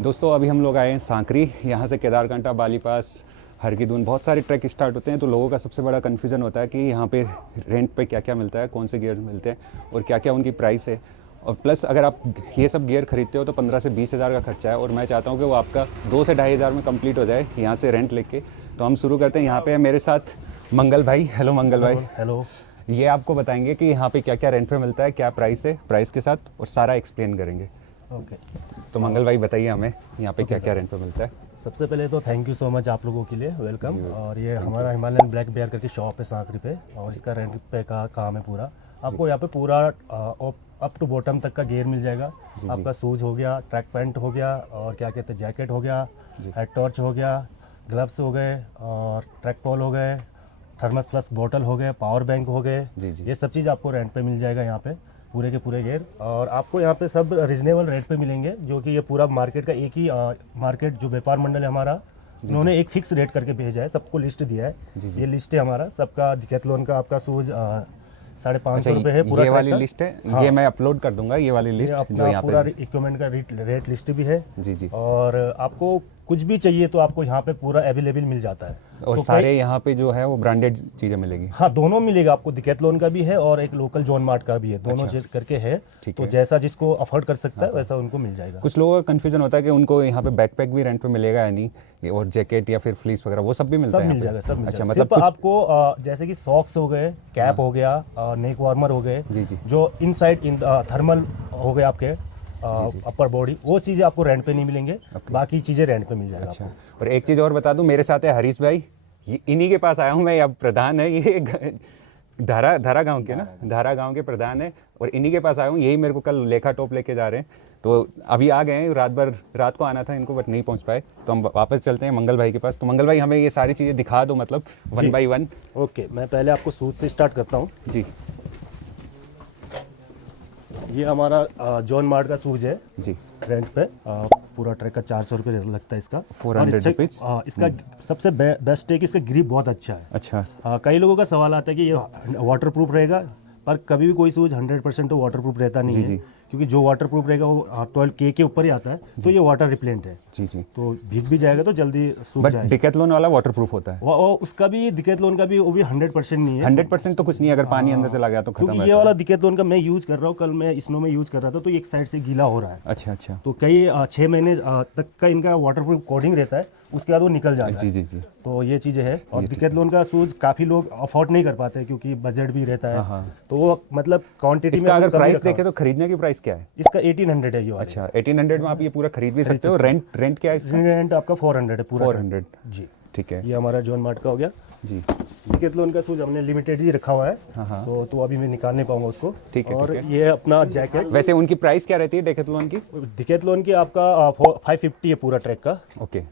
दोस्तों अभी हम लोग आए हैं सांकरी। यहाँ से केदारकांठा, बालीपास, हरकीदून बहुत सारे ट्रैक स्टार्ट होते हैं। तो लोगों का सबसे बड़ा कन्फ्यूज़न होता है कि यहाँ पे रेंट पे क्या क्या मिलता है, कौन से गियर मिलते हैं और क्या क्या उनकी प्राइस है। और प्लस अगर आप ये सब गियर खरीदते हो तो 15 से 20 हज़ार का खर्चा है, और मैं चाहता हूँ कि वो आपका 2 से ढाई हज़ार में कंप्लीट हो जाए यहाँ से रेंट लेके। तो हम शुरू करते हैं। यहाँ पे है मेरे साथ मंगल भाई। हेलो मंगल भाई। हेलो। ये आपको बताएंगे कि यहाँ पे क्या क्या रेंट पे मिलता है, क्या प्राइस है, प्राइस के साथ, और सारा एक्सप्लेन करेंगे। ओके। तो मंगल भाई बताइए हमें यहाँ पे क्या क्या रेंट पे मिलता है। सबसे पहले तो थैंक यू सो मच आप लोगों के लिए, वेलकम। और ये हमारा हिमालयन ब्लैक बेयर करके शॉप है सांकरी पे, और इसका रेंट पे का काम है पूरा। आपको यहाँ पे पूरा अप टू बॉटम तक का गियर मिल जाएगा। आपका शूज़ हो गया, ट्रैक पैंट हो गया, और क्या कहते हैं जैकेट हो गया, हेड टॉर्च हो गया, ग्लव्स हो गए, और ट्रैक पॉल हो गए, थर्मस प्लस बॉटल हो गए, पावर बैंक हो गए। ये सब चीज़ आपको रेंट पे मिल जाएगा यहाँ पे, पूरे के पूरे गियर। और आपको यहाँ पे सब रीजनेबल रेट पे मिलेंगे, जो कि ये पूरा मार्केट का एक ही मार्केट जो व्यापार मंडल है हमारा, उन्होंने एक फिक्स रेट करके भेजा है, सबको लिस्ट दिया है। ये लिस्ट है हमारा सबका। डिकैथलॉन का आपका शूज 550 रुपये है पूरा। ये वाली लिस्ट है। हाँ। ये मैं अपलोड कर दूंगा, ये वाली लिस्ट जो यहाँ पूरा पे इक्विपमेंट का रेट लिस्ट भी है। जी। और आपको कुछ भी चाहिए तो आपको यहाँ पे पूरा अवेलेबल मिल जाता है। और तो सारे यहाँ पे जो है वो ब्रांडेड चीज़ें मिलेगी। हाँ, दोनों मिलेगा आपको। डिकैथलॉन का भी है और एक लोकल जॉन मार्ट का भी है, दोनों करके है। तो जैसा जिसको अफोर्ड कर सकता है वैसा उनको मिल जाएगा। कुछ लोगों का कंफ्यूजन होता है कि उनको यहाँ पे बैकपैक भी रेंट पे मिलेगा या नहीं, और जैकेट या फिर फ्लीस वगैरह वो सब भी मिलता है। सब मिल जाएगा, सब मिल अच्छा, जाएगा। मतलब सिर्फ आपको जैसे कि सॉक्स हो गए, कैप हो गया, नेक वार्मर हो गए, जी। जो इनसाइड थर्मल हो गए आपके अपर बॉडी, वो चीज़ें आपको रेंट पे नहीं मिलेंगे। बाकी चीज़ें रेंट पे मिल जाएगा। अच्छा, और एक चीज़ और बता दूं, मेरे साथ है हरीश भाई। इन्हीं के पास आया हूँ मैं। अब प्रधान है ये धारा गांव के ना, धारा गांव के प्रधान है, और इन्हीं के पास आया हूँ। यही मेरे को कल लेखा टॉप लेके जा रहे हैं, तो अभी आ गए हैं। रात को आना था इनको, बट नहीं पहुंच पाए, तो हम वापस चलते हैं मंगल भाई के पास। तो मंगल भाई हमें ये सारी चीज़ें दिखा दो, मतलब 1 बाई 1। ओके, मैं पहले आपको शूज से स्टार्ट करता हूँ। जी। ये हमारा जॉन मार्ट का शूज है जी। रेंट पे। पूरा ट्रैक का 400 रुपये लगता है इसका। 400 रुपीज़। इसका सबसे बेस्ट है कि इसका ग्रिप बहुत अच्छा है। अच्छा। कई लोगों का सवाल आता है कि ये वाटर प्रूफ रहेगा, पर कभी भी कोई शूज 100% तो वाटर प्रूफ रहता नहीं है। क्योंकि जो वाटर प्रूफ रहेगा वो 12K के ऊपर ही आता है, तो ये वाटर रिपेलेंट है। जी। तो भीग भी जाएगा तो जल्दी सूख जाएगा। डिकैथलॉन वाला वाटर प्रूफ होता है। वो उसका भी, डिकैथलॉन का भी, वो भी 100% नहीं है। 100% तो कुछ नहीं है, अगर पानी अंदर चला गया तो खत्म है। क्योंकि ये वाला डिकैथलॉन का मैं यूज़ कर रहा हूँ, कल मैं स्नो में यूज़ कर रहा था, तो एक साइड से गीला हो रहा है। अच्छा। तो कई 6 महीने तक का इनका वाटर प्रूफ कोटिंग रहता है, उसके बाद वो निकल जाता है। जी। तो ये चीज़ें है। और डिकैथलॉन का शूज काफ़ी लोग अफोर्ड नहीं कर पाते क्योंकि बजट भी रहता है। तो वो मतलब क्वांटिटी में इसका अगर प्राइस देखें तो खरीदने की प्राइस क्या है? इसका 1800 है ये वाला। अच्छा, 1800 में आप ये पूरा खरीद भी सकते हो। रेंट क्या है इसका? रेंट आपका 400 है पूरा। 400 जी, ठीक है। ये हमारा जॉन मार्ट का हो गया जी। डिकैथलॉन का शूज हमने लिमिटेड ही रखा हुआ है। तो अभी मैं निकाल नहीं पाऊंगा उसको। ठीक है। और ये अपना जैकेट। वैसे उनकी प्राइस क्या रहती है डिकैथलॉन की? डिकैथलॉन की आपका 550 है पूरा ट्रैक का। ओके।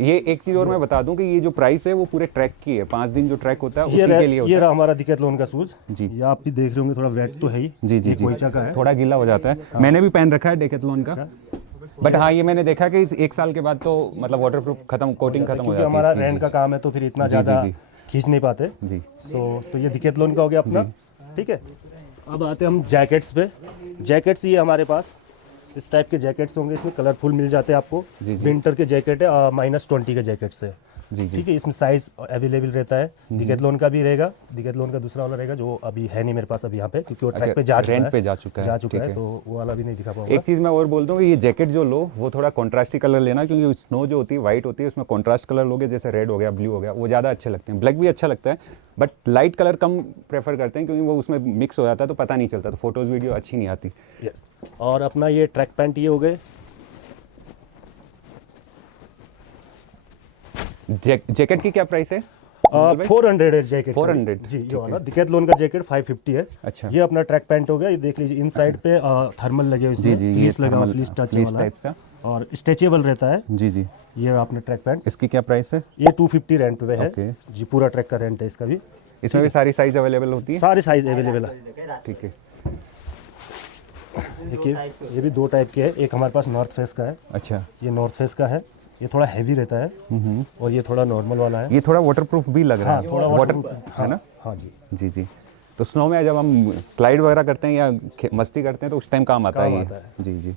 ये एक चीज और मैं बता दूं कि ये जो प्राइस है वो पूरे ट्रैक की है। 5 दिन जो ट्रैक होता है उसी के लिए होता है। ये रहा हमारा डिकैथलॉन का शूज। जी। ये आप भी देख रहे होंगे, थोड़ा वेट तो है ही। जी। का है, थोड़ा गीला हो जाता है। मैंने भी पहन रखा है डिकैथलॉन का, बट हाँ ये मैंने देखा कि इस 1 साल के बाद तो मतलब वाटरप्रूफ खत्म, कोटिंग खत्म हो जाती है। हमारा रेंट का काम है तो फिर इतना ज़्यादा खींच नहीं पाते जी। तो ये डिकैथलॉन का हो गया अपना। ठीक है, अब आते हैं हम जैकेट्स पे। जैकेट्स ये हमारे पास इस टाइप के जैकेट्स होंगे, इसमें कलरफुल मिल जाते हैं आपको। विंटर के जैकेट है, -20 के जैकेट्स है। ठीक है, इसमें साइज अवेलेबल रहता है। डिकैथलॉन का भी रहेगा, डिकैथलॉन का दूसरा वाला रहेगा जो अभी है नहीं मेरे पास अभी यहाँ पे, क्योंकि वो ट्रैक पे जा चुका है, तो वो वाला भी नहीं दिखा पाऊंगा। एक चीज़ मैं और बोल दूँ कि ये जैकेट जो लो वो थोड़ा कॉन्ट्रास्टी कलर लेना, क्योंकि स्नो जो होती है वाइट होती है, उसमें कॉन्ट्रास्ट कलर लोगे, जैसे रेड हो गया, ब्लू हो गया, वो ज़्यादा अच्छे लगते हैं। ब्लैक भी अच्छा लगता है, but light colour come prefer करते हैं क्योंकि वो उसमें मिक्स हो जाता है तो पता नहीं चलता, तो फोटोज़ वीडियो अच्छी नहीं आती। यस। और अपना ये ट्रैक पैंट ये हो गए। जैकेट की क्या प्राइस है? 400 है जैकेट। 400 जी। ये वाला डिकैथलॉन का जैकेट 550 है। अच्छा। ये अपना ट्रैक पैंट हो गया। ये देख लीजिए, इन साइड पे थर्मल लगे हुए, जी। फ्लीस लगा हुआ, फ्लीस टच वाला, और स्ट्रेचेबल रहता है। जी। ये आपने ट्रैक पैंट, इसकी क्या प्राइस है? ये 250 रेंट पे है। जी, पूरा ट्रैक का रेंट है इसका भी। इसमें भी सारी साइज अवेलेबल होती है? सारी साइज अवेलेबल है। ठीक है। देखिए, ये भी 2 टाइप के है। एक हमारे पास नॉर्थ फेस का है। अच्छा। ये नॉर्थ फेस का है, ये थोड़ा हैवी रहता है। और ये थोड़ा नॉर्मल वाला है। ये थोड़ा वाटरप्रूफ भी लग रहा है। थोड़ा वाटर है ना? हाँ जी। जी। तो स्नो में जब हम स्लाइड वगैरह करते हैं या मस्ती करते हैं तो उस टाइम काम आता है ये। जी।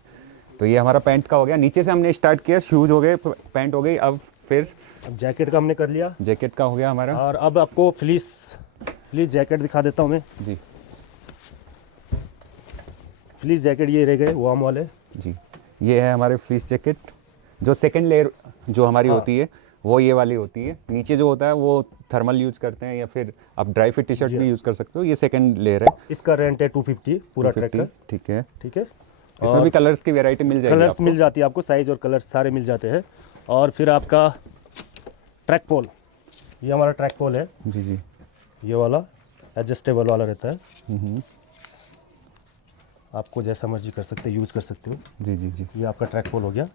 तो ये हमारा पैंट का हो गया, नीचे से हमने स्टार्ट किया, शूज़ हो गए, पैंट हो गई, अब फिर अब जैकेट का हमने कर लिया जैकेट का हो गया हमारा। और अब आपको फ्लीस जैकेट दिखा देता हूँ मैं। जी फ्लीस जैकेट ये रह गए वार्म वाले। जी, ये है हमारे फ्लीस जैकेट, जो सेकंड लेयर जो हमारी हाँ। होती है वो ये वाली होती है। नीचे जो होता है वो थर्मल यूज़ करते हैं या फिर आप ड्राई फिट टी शर्ट भी यूज़ कर सकते हो। ये सेकंड लेयर है। इसका रेंट है 250 पूरा ट्रैक 250, का। ठीक है। ठीक है, इसमें भी कलर्स की वैरायटी मिल जाएगी कलर्स आपको। मिल जाती है आपको, साइज और कलर्स सारे मिल जाते हैं। और फिर आपका ट्रैक पोल, ये हमारा ट्रैक पोल है, जी जी। ये वाला एडजस्टेबल वाला रहता है, हम्म, आपको जैसा मर्जी कर सकते हो, यूज़ कर सकते हो। जी जी जी। ये आपका ट्रैक पोल हो गया।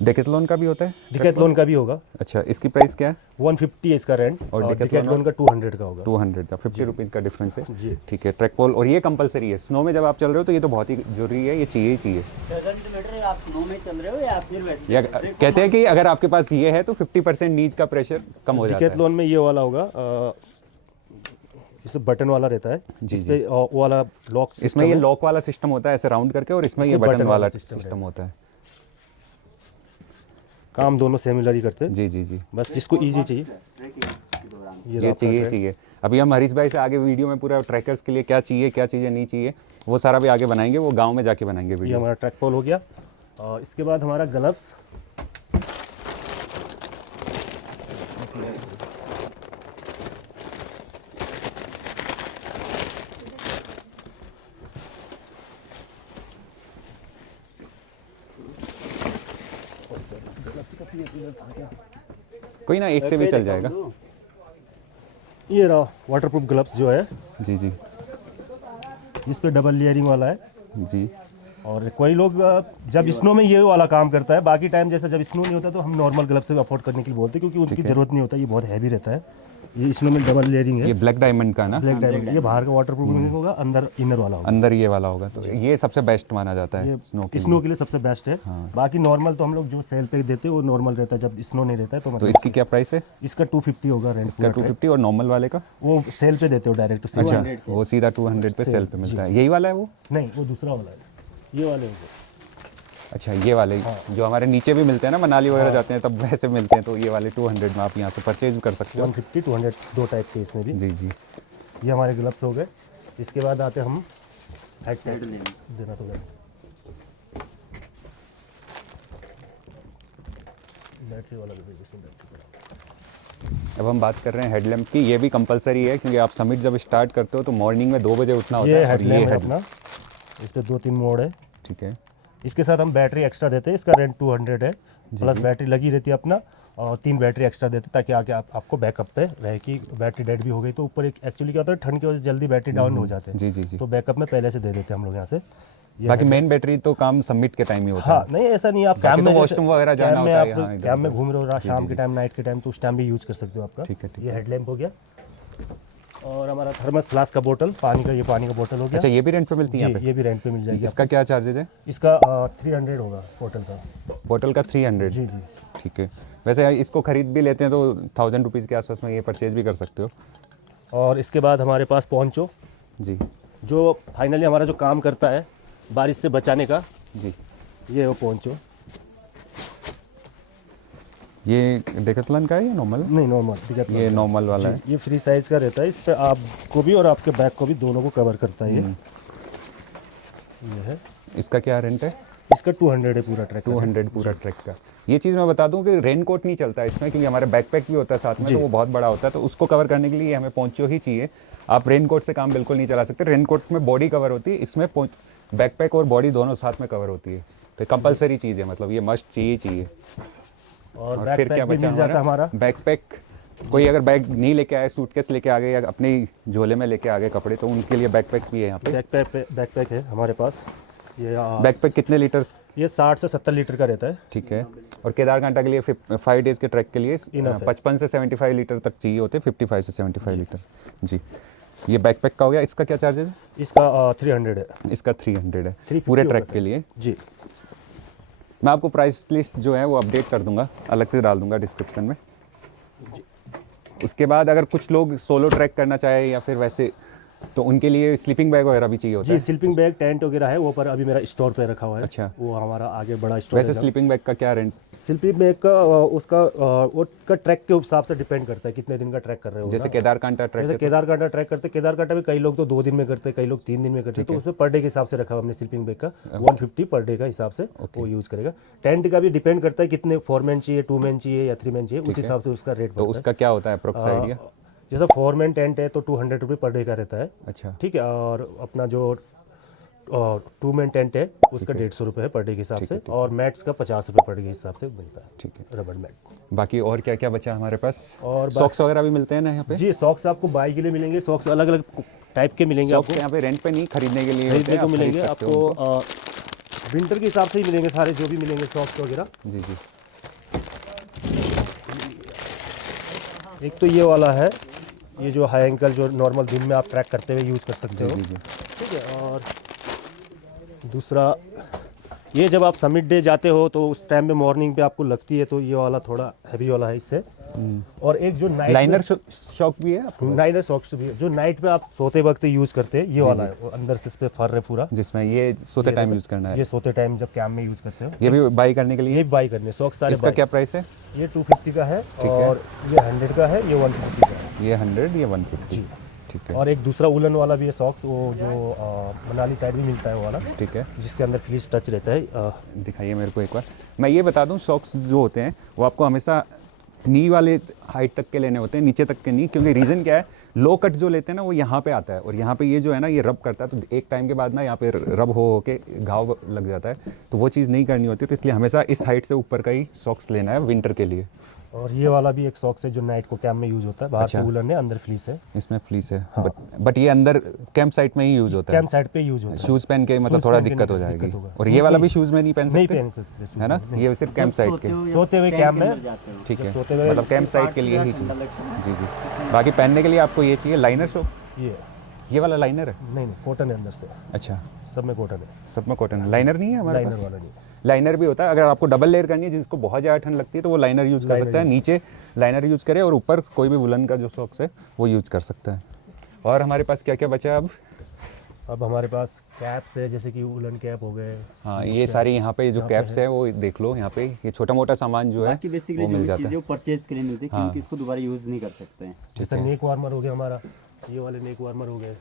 डेकेथलॉन का भी होता है? डिकैथलॉन का भी होगा। अच्छा, इसकी प्राइस क्या है? 150 है इसका रेंट और और Decathlon डिकैथलॉन का 200 का होगा। 200 का, 50 रुपीज़ का डिफरेंस है। जी। ठीक है, ट्रैक पोल, और ये कंपलसरी है स्नो में जब आप चल रहे हो तो ये तो बहुत ही जरूरी है, ये चाहिए ही चाहिए। डजंट मैटर आप स्नो में चल रहे हो या फिर वैसे या कहते हैं कि अगर आपके पास ये है तो 50% नीज का प्रेशर कम हो जाता है। डिकैथलॉन में ये वाला होगा, इसमें बटन वाला रहता है। जी, इस पे वो वाला लॉक, इसमें ये लॉक वाला सिस्टम होता है ऐसे राउंड करके, और इसमें ये इसमें बटन बटन वाला वाला system सिस्टम होता है। काम दोनों सिमिलर ही करते हैं। जी जी जी। बस जिसको इजी चाहिए ये आपका चाहिए ट्रैक। चाहिए। अभी हम हरीश भाई से आगे वीडियो में पूरा ट्रैकर्स के लिए क्या चाहिए क्या चीज़ें नहीं चाहिए वो सारा भी आगे बनाएंगे, वो गांव में जाके बनाएंगे ये वीडियो। हमारा ट्रैक पोल हो गया। और इसके बाद हमारा ग्लव्स, कोई ना, एक से भी चल जाएगा। ये रहा वाटरप्रूफ ग्लव्स जो है, जी जी इस पे डबल लेयरिंग वाला है। जी। और कोई लोग जब स्नो में ये वाला काम करता है, बाकी टाइम जैसे जब स्नो नहीं होता तो हम नॉर्मल ग्लव्स से अफोर्ड करने के लिए बोलते हैं, क्योंकि उनकी ज़रूरत नहीं होता, ये बहुत हैवी रहता है। ये स्नो में डबल लेयरिंग है, ये ब्लैक डायमंड का ना, ब्लैक डायमंड। ये बाहर का वाटरप्रूफ होगा, अंदर इनर वाला होगा। अंदर ये वाला होगा, तो ये सबसे बेस्ट माना जाता है ये स्नो के स्नो लिए। के लिए सबसे बेस्ट है। बाकी नॉर्मल तो हम लोग जो सेल पे देते हैं वो नॉर्मल रहता है, जब स्नो नहीं रहता है तो तो मतलब इसकी क्या प्राइस है? इसका 250 होगा रेंट। इसका 250, और नॉर्मल वाले का? वो सेल पे देते हो डायरेक्ट। अच्छा, वो सीधा 200 पे सेल पे मिलता है। यही वाला है वो? नहीं, वो दूसरा वाला है, ये वाले हो गए। अच्छा, ये वाले जो हमारे नीचे भी मिलते हैं ना, मनाली वगैरह जाते हैं तब वैसे मिलते हैं, तो ये वाले 200 में आप यहाँ से परचेज कर सकते हो। 150 200 दो टाइप के इसमें भी। जी जी। ये हमारे ग्लव्स हो गए। इसके बाद आते हम हेड देना तो बैटरी वाला भी इसमें बैटरी। अब हम बात कर रहे हैं हेडलैम्प की। ये भी कंपलसरी है, क्योंकि आप समिट जब स्टार्ट करते हो तो मॉर्निंग में 2 बजे उठना होता ये है। और हेडलैम्प है हेड- अपना, इस पे 2-3 मोड है। ठीक है। इसके साथ हम बैटरी एक्स्ट्रा देते हैं, इसका रेंट 200 है, प्लस बैटरी लगी रहती है अपना, और 3 बैटरी एक्स्ट्रा देते हैं ताकि आगे आपको बैकअप पे रहे कि बैटरी डेड भी हो गई तो ऊपर एक एक्चुअली क्या होता है, ठंड की वजह से जल्दी बैटरी डाउन हो जाते हैं, जी जी जी। तो बैकअप में पहले से दे देते हैं हम लोग यहाँ से। ये बाकी मेन बैटरी तो काम सबमिट के टाइम ही होता हाँ, नहीं ऐसा नहीं, आप बाकी कैम तो में वॉशरूम वगैरह जाना कैम में होता है, आप हाँ, इधर कैम में उधर। घूम रहे हो शाम के टाइम, नाइट के टाइम, तो उस टाइम भी यूज़ कर सकते हो आपका। ठीक है, ठीक ये हेडलैम्प हो गया। और हमारा थर्मस फ्लास्क का बोतल, पानी का, ये पानी का बोतल हो गया। अच्छा, ये भी रेंट पे मिलती है यहाँ जी, ये भी रेंट पे मिल पे? जाएगी। इसका क्या चार्जेज है? इसका 300 होगा बोतल का। बोतल का 300? जी जी। ठीक है। वैसे इसको खरीद भी लेते हैं तो 1000 रुपीज़ के आसपास में ये परचेज भी कर सकते हो। और इसके बाद हमारे पास पोंचो, जी जो फाइनली हमारा जो काम करता है बारिश से बचाने का, जी। ये वो पोंचो। ये डेकेथलॉन का है या नॉर्मल? नहीं, नॉर्मल। ये नॉर्मल वाला है। ये फ्री साइज का रहता है, इस पे आपको भी और आपके बैग को भी दोनों को कवर करता है। ये है, इसका क्या रेंट है? इसका 200 है पूरा ट्रैक। 200 पूरा ट्रैक का। ये चीज़ मैं बता दूं कि रेन कोट नहीं चलता इसमें, क्योंकि हमारे बैकपैक भी होता है साथ में, तो वो बहुत बड़ा होता है, तो उसको कवर करने के लिए हमें पोंचो ही चाहिए। आप रेन कोट से काम बिल्कुल नहीं चला सकते। रेन कोट में बॉडी कवर होती है, इसमें बैकपैक और बॉडी दोनों साथ में कवर होती है, तो कंपलसरी चीज़ है, मतलब ये मस्ट चाहिए। और और फिर क्या बैकपैक भी बचा मिल जाता है हमारा। बैकपैक? कोई अगर बैग नहीं लेके आए, सूटकेस लेके आ गए या अपने झोले में लेके आ गए कपड़े, तो उनके लिए बैकपैक भी है यहाँ पे। बैकपैक है हमारे पास। ये बैकपैक कितने लीटर्स? ये 60 से 70 लीटर का रहता है। ठीक है। और केदारकांठा के लिए 5 डेज़ के ट्रैक के लिए Enough है। 55 से 75 लीटर तक चाहिए होते हैं, 55 से 75 लीटर। जी। ये बैकपैक का हो गया। इसका क्या चार्जेज है? इसका 300 है। इसका 300 है 350 पूरे होगा ट्रैक सर। के लिए। जी। मैं आपको प्राइस लिस्ट जो है वो अपडेट कर दूंगा, अलग से डाल दूंगा डिस्क्रिप्शन में। उसके बाद अगर कुछ लोग सोलो ट्रैक करना चाहे या फिर वैसे तो उनके लिए स्लीपिंग बैग वगैरह भी चाहिए होता जी है? स्लीपिंग बैग टेंट वगैरह है, वो पर अभी मेरा स्टोर पे रखा हुआ है। अच्छा। वो हमारा आगे बड़ा स्टोर वैसे है। स्लीपिंग बैग का क्या रेंट? स्लीपिंग बैग का उसका उसका ट्रैक के हिसाब से डिपेंड करता है कितने दिन का ट्रैक कर रहे हो जैसे ना। केदारकांठा ट्रैक जैसे केदारकांठा ट्रैक करते, केदारकांठा में कई लोग तो 2 दिन में करते हैं, कई लोग 3 दिन में करते हैं, तो उसमें पर डे के हिसाब से रखा हुआ हमने स्लीपिंग बैग का 150 पर डे का हिसाब से वो यूज़ करेगा। टेंट का भी डिपेंड करता है कितने 4 मैन चाहिए, 2 मैन चाहिए या 3 मैन चाहिए, उस हिसाब से उसका रेट तो पड़ता है। उसका क्या होता है अप्रोक्स आइडिया? जैसा 4 मैन टेंट है तो 200 रुपये पर डे का रहता है। अच्छा ठीक है, और अपना जो 2 मैन टेंट है उसका 150 रुपये है पर डे के हिसाब से, और मैट्स का 50 रुपये पर डे के हिसाब से मिलता है। ठीक है। रबड़ मैट। बाकी और क्या क्या बचा हमारे पास? और सॉक्स वगैरह भी मिलते हैं ना यहाँ पे? जी सॉक्स आपको बाई के लिए मिलेंगे, सॉक्स अलग अलग टाइप के मिलेंगे सॉक्स आपको, यहाँ पे रेंट पे नहीं, खरीदने के लिए होते खरीदने हैं, को आप मिलेंगे खरीद सकते हो आपको। विंटर के हिसाब से ही मिलेंगे सारे जो भी मिलेंगे सॉक्स वगैरह। उनको। जी जी। एक तो ये वाला है, ये जो हाई एंकल जो नॉर्मल दिन में आप ट्रैक करते हुए यूज़ कर सकते हो। जी जी। ठीक है, और दूसरा ये जब आप समिट डे जाते हो तो उस टाइम में मॉर्निंग पे आपको लगती है, तो ये वाला थोड़ा हैवी वाला है इससे। और एक जो नाइट लाइनर शॉक भी है आपको? नाइनर सॉक्स भी है, जो नाइट पे आप सोते वक्त यूज़ करते हैं, ये वाला है। वो अंदर से इस पे फर है पूरा, जिसमें ये सोते टाइम यूज़ करना है? ये सोते टाइम जब कैंप में यूज़ करते हो। ये भी बाई करने के लिए? ये बाई करने सॉक्स सारे इसका क्या प्राइस है? ये 250 का है, और ये 100 का है, ये 150 का है। ये 100, ये 150। ठीक है। और एक दूसरा उलन वाला भी है सॉक्स, वो जो मनाली साइड में मिलता है वो वाला, ठीक है, जिसके अंदर फ्लीस टच रहता है। दिखाइए मेरे को एक बार। मैं ये बता दूं, सॉक्स जो होते हैं वो आपको हमेशा नी वाले हाइट तक के लेने होते हैं, नीचे तक के नहीं, क्योंकि रीज़न क्या है, लो कट जो लेते हैं ना वो यहाँ पे आता है, और यहाँ पे ये जो है ना ये रब करता है, तो एक टाइम के बाद ना यहाँ पे रब हो के घाव लग जाता है, तो वो चीज़ नहीं करनी होती, तो इसलिए हमेशा इस हाइट से ऊपर का ही सॉक्स लेना है विंटर के लिए। और ये वाला भी एक सॉक्स है जो नाइट को कैंप में यूज होता है, बाहर से उलन है, अंदर फ्लीस है। इसमें फ्लीस है, बट ये अंदर कैंप साइट में ही यूज होता है। कैंप साइड पे यूज होता है। शूज़ पहन के मतलब शूज़ थोड़ा पहन के दिक्कत हो नहीं, जाएगी। दिक्कत होगा। और ये वाला भी शूज़ में नहीं पहन नहीं सकते, पहन सकते है ना? ये सिर्फ कैंप साइट के, सोते हुए कैंप में। ठीक है, सोते हुए मतलब कैंप साइट के लिए ही चाहिए। जी जी। बाकी पहनने के लिए आपको ये चाहिए लाइनर शो, ये वाला लाइनर है? नहीं कॉटन है अंदर से, अच्छा, सब में कॉटन है, सब में कॉटन है, लाइनर नहीं है हमारे लाइनर पास? वाला नहीं। लाइनर भी होता है, अगर आपको डबल लेयर करनी है जिसको बहुत ज़्यादा ठंड लगती है तो वो लाइनर यूज़ कर सकता है, नीचे लाइनर यूज़ करे और ऊपर कोई भी वुलन का जो सॉक्स है वो यूज़ कर सकता है। और हमारे पास क्या क्या बचा है अब हमारे पास कैप्स है, जैसे कि वुलन कैप हो गए। हाँ, ये सारी यहाँ पे जो कैप्स है वो देख लो, यहाँ पे ये छोटा मोटा सामान जो है बाकी बेसिकली वो मिल जो जाता चीज़ें है। वो परचेज के लिए मिलती है, क्योंकि इसको दोबारा यूज़ नहीं कर सकते हैं। जैसे नेक वार्मर हो गया हमारा, ये वाले नेक वार्मर हो गए,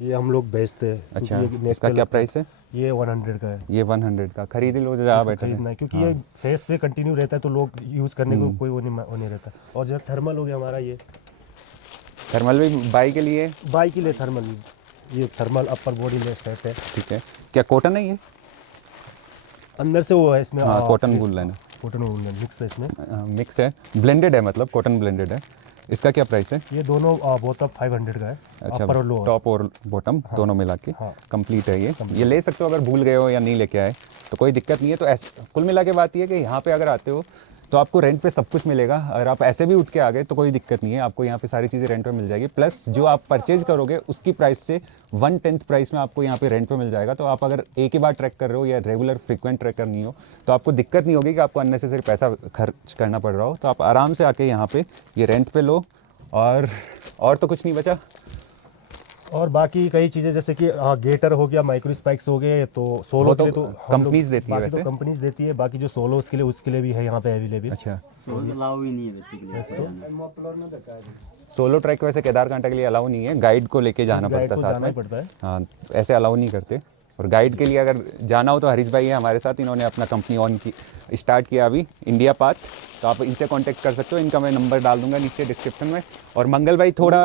ये हम लोग बेचते हैं। अच्छा, क्योंकि ये neck इसका पे क्या लगता है। प्राइस है? ये 100 का है। ये 100 का, खरीद लो ज़्यादा इसको बेटर खरीदना है। है, क्योंकि ये फेस पे कंटिन्यू रहता है, तो लोग यूज़ करने को कोई वो नहीं रहता। और जैसे थर्मल हो गया हमारा, ये थर्मल भी बाई के लिए? बाई के लिए थर्मल, ये थर्मल अपर बॉडी में सेट है। ठीक है, क्या कॉटन है ये? अंदर से वो है इसमें, हाँ, कॉटन वुलन है, कॉटन वुलन मिक्स है इसमें। मिक्स है, ब्लेंडेड है, मतलब कॉटन ब्लेंडेड है। इसका क्या प्राइस है? ये दोनों बोथ 500 का है। अच्छा, अपर और लोअर, टॉप और बॉटम दोनों मिला के हाँ। कंप्लीट है ये ले सकते हो, अगर भूल गए हो या नहीं लेके आए तो कोई दिक्कत नहीं है। तो ऐसे कुल मिला के बात ये है कि यहाँ पे अगर आते हो तो आपको रेंट पे सब कुछ मिलेगा। अगर आप ऐसे भी उठ के आ गए तो कोई दिक्कत नहीं है, आपको यहाँ पे सारी चीज़ें रेंट पे मिल जाएगी, प्लस जो आप परचेज करोगे उसकी प्राइस से 1/10 प्राइस में आपको यहाँ पे रेंट पे मिल जाएगा। तो आप अगर एक ही बार ट्रैक कर रहे हो या रेगुलर फ्रिक्वेंट ट्रैकर नहीं हो तो आपको दिक्कत नहीं होगी कि आपको अननेसेसरी पैसा खर्च करना पड़ रहा हो। तो आप आराम से आके यहाँ पे ये रेंट पे लो। और तो कुछ नहीं बचा। और बाकी कई चीज़ें जैसे कि गेटर हो गया, माइक्रो स्पाइक्स हो गए, तो सोलो के लिए तो कंपनीज देती है वैसे। कंपनीज देती है, बाकी जो सोलो उसके लिए भी है यहाँ पे अवेलेबल। अच्छा, अलाउ ही नहीं है बेसिकली। सोलो ट्रैक वैसे केदारकांठा के लिए अलाउ नहीं है, गाइड को लेके जाना पड़ता है साथ में। पड़ता है। हाँ, ऐसे अलाउ नहीं करते। और गाइड के लिए अगर जाना हो तो हरीश भाई है हमारे साथ, इन्होंने अपना कंपनी ऑन की स्टार्ट किया अभी, इंडिया पाथ, तो आप इनसे कांटेक्ट कर सकते हो। इनका मैं नंबर डाल दूंगा नीचे डिस्क्रिप्शन में। और मंगल भाई थोड़ा,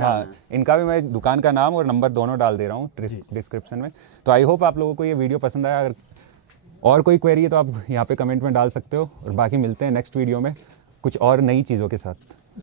हाँ, इनका भी मैं दुकान का नाम और नंबर दोनों डाल दे रहा हूँ डिस्क्रिप्शन में। तो आई होप आप लोगों को ये वीडियो पसंद आया। अगर और कोई क्वेरी है तो आप यहाँ पे कमेंट में डाल सकते हो। और बाकी मिलते हैं नेक्स्ट वीडियो में कुछ और नई चीज़ों के साथ।